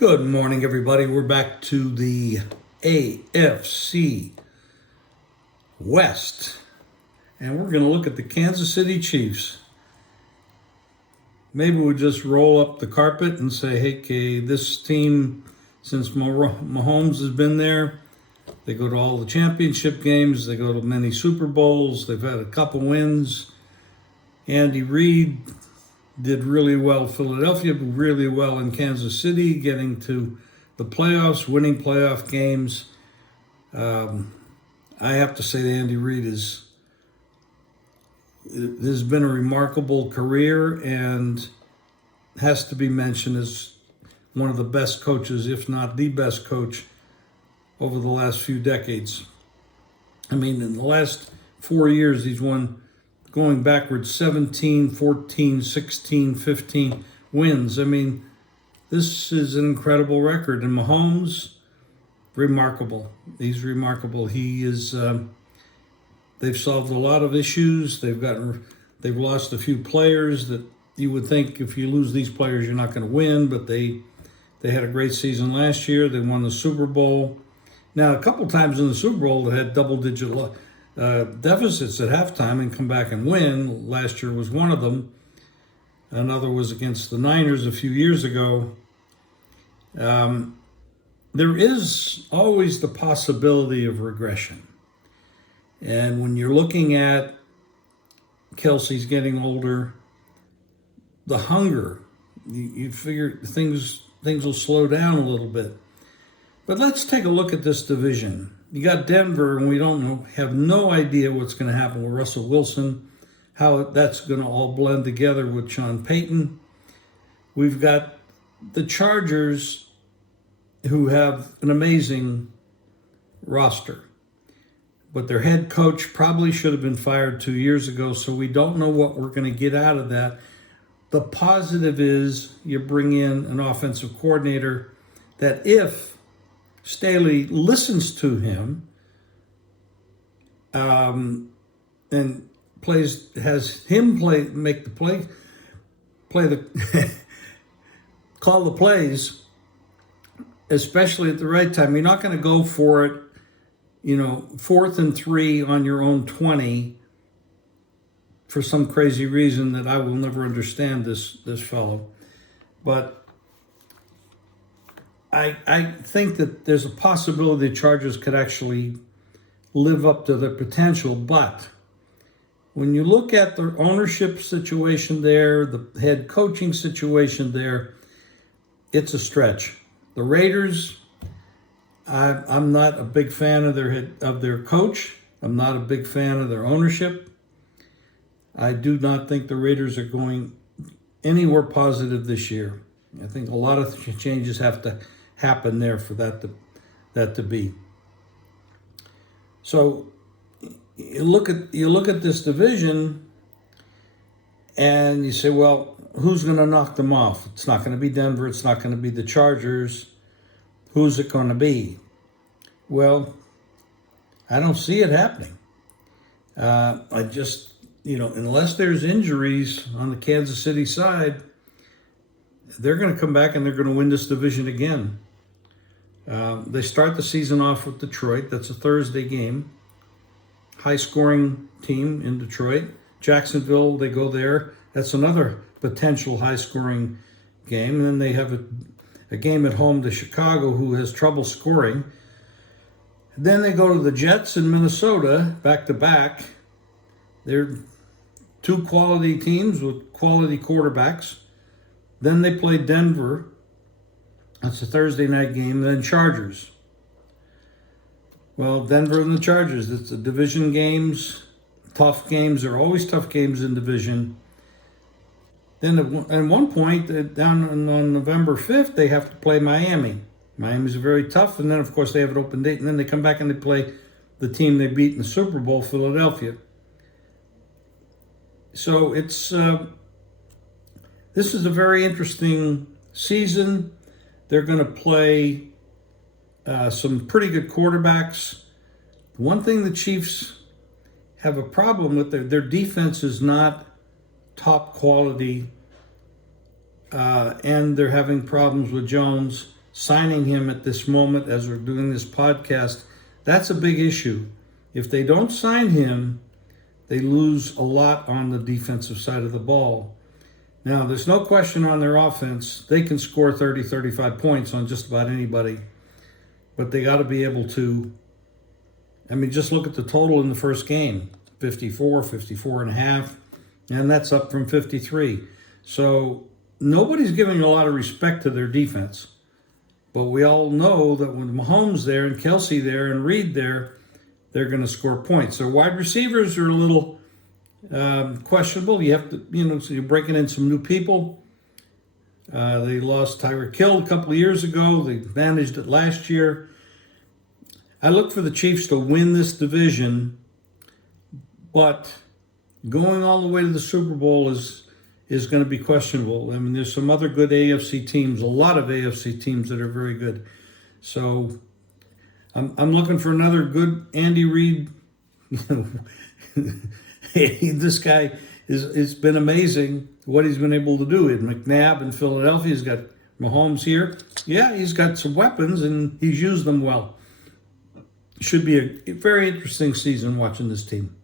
Good morning, everybody. We're back to the AFC West, and we're going to look at the Kansas City Chiefs. Maybe we'll just roll up the carpet and say, hey, this team, since Mahomes has been there, they go to all the championship games, they go to many Super Bowls, they've had a couple wins. Andy Reid did really well. Philadelphia did really well in Kansas City, getting to the playoffs, winning playoff games. I have to say that Andy Reid has been a remarkable career and has to be mentioned as one of the best coaches, if not the best coach, over the last few decades. I mean, in the last 4 years, he's won, going backwards, 17, 14, 16, 15 wins. I mean, this is an incredible record. And Mahomes, remarkable. He's remarkable. He is. They've solved a lot of issues. They've lost a few players that you would think if you lose these players, you're not going to win. But they had a great season last year. They won the Super Bowl. Now, a couple times in the Super Bowl, they had double-digit deficits at halftime and come back and win. Last year was one of them. Another was against the Niners a few years ago. There is always the possibility of regression. And when you're looking at Kelsey's getting older, the hunger, you figure things will slow down a little bit. But let's take a look at this division. You got Denver, and we have no idea what's going to happen with Russell Wilson, how that's going to all blend together with Sean Payton. We've got the Chargers, who have an amazing roster, but their head coach probably should have been fired 2 years ago, so we don't know what we're going to get out of that. The positive is you bring in an offensive coordinator that, if Staley listens to him and has him call the plays, especially at the right time. You're not going to go for it, 4th and 3 on your own 20 for some crazy reason that I will never understand this fellow. But I think that there's a possibility the Chargers could actually live up to their potential. But when you look at their ownership situation there, the head coaching situation there, it's a stretch. The Raiders, I'm not a big fan of their coach. I'm not a big fan of their ownership. I do not think the Raiders are going anywhere positive this year. I think a lot of changes have to happen there for that to be. So you look at this division and you say, well, who's going to knock them off? It's not going to be Denver. It's not going to be the Chargers. Who's it going to be? Well, I don't see it happening. I just, unless there's injuries on the Kansas City side, they're going to come back and they're going to win this division again. They start the season off with Detroit. That's a Thursday game. High-scoring team in Detroit. Jacksonville, they go there. That's another potential high-scoring game. And then they have a game at home to Chicago, who has trouble scoring. Then they go to the Jets in Minnesota, back-to-back. They're two quality teams with quality quarterbacks. Then they play Denver. That's a Thursday night game. Then Chargers. Well, Denver and the Chargers, it's the division games, tough games. There are always tough games in division. Then at one point, down on November 5th, they have to play Miami. Miami's very tough, and then, of course, they have an open date, and then they come back and they play the team they beat in the Super Bowl, Philadelphia. So it's this is a very interesting season. They're going to play some pretty good quarterbacks. One thing the Chiefs have a problem with, their defense is not top quality, and they're having problems with Jones. signing him at this moment as we're doing this podcast, that's a big issue. If they don't sign him, they lose a lot on the defensive side of the ball. Now, there's no question on their offense. They can score 30, 35 points on just about anybody. But they got to be able to, just look at the total in the first game. 54, 54 and a half, and that's up from 53. So nobody's giving a lot of respect to their defense. But we all know that when Mahomes there and Kelsey there and Reed there, they're going to score points. Their wide receivers are a little questionable. You have to, so you're breaking in some new people. They lost Tyreek Hill a couple of years ago. They managed it last year. I look for the Chiefs to win this division, but going all the way to the Super Bowl is going to be questionable. There's some other good AFC teams, a lot of AFC teams that are very good. So I'm looking for another good Andy Reid. This guy it's been amazing what he's been able to do. In McNabb in Philadelphia, he's got Mahomes here. Yeah, he's got some weapons and he's used them well. Should be a very interesting season watching this team.